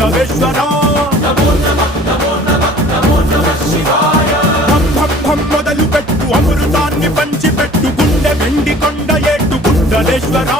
గుండవేశ్వర మొదలు పెట్టు అమృతాన్ని పంచిపెట్టు గుండె వెండి కొండ ఏటు గుండలేశ్వర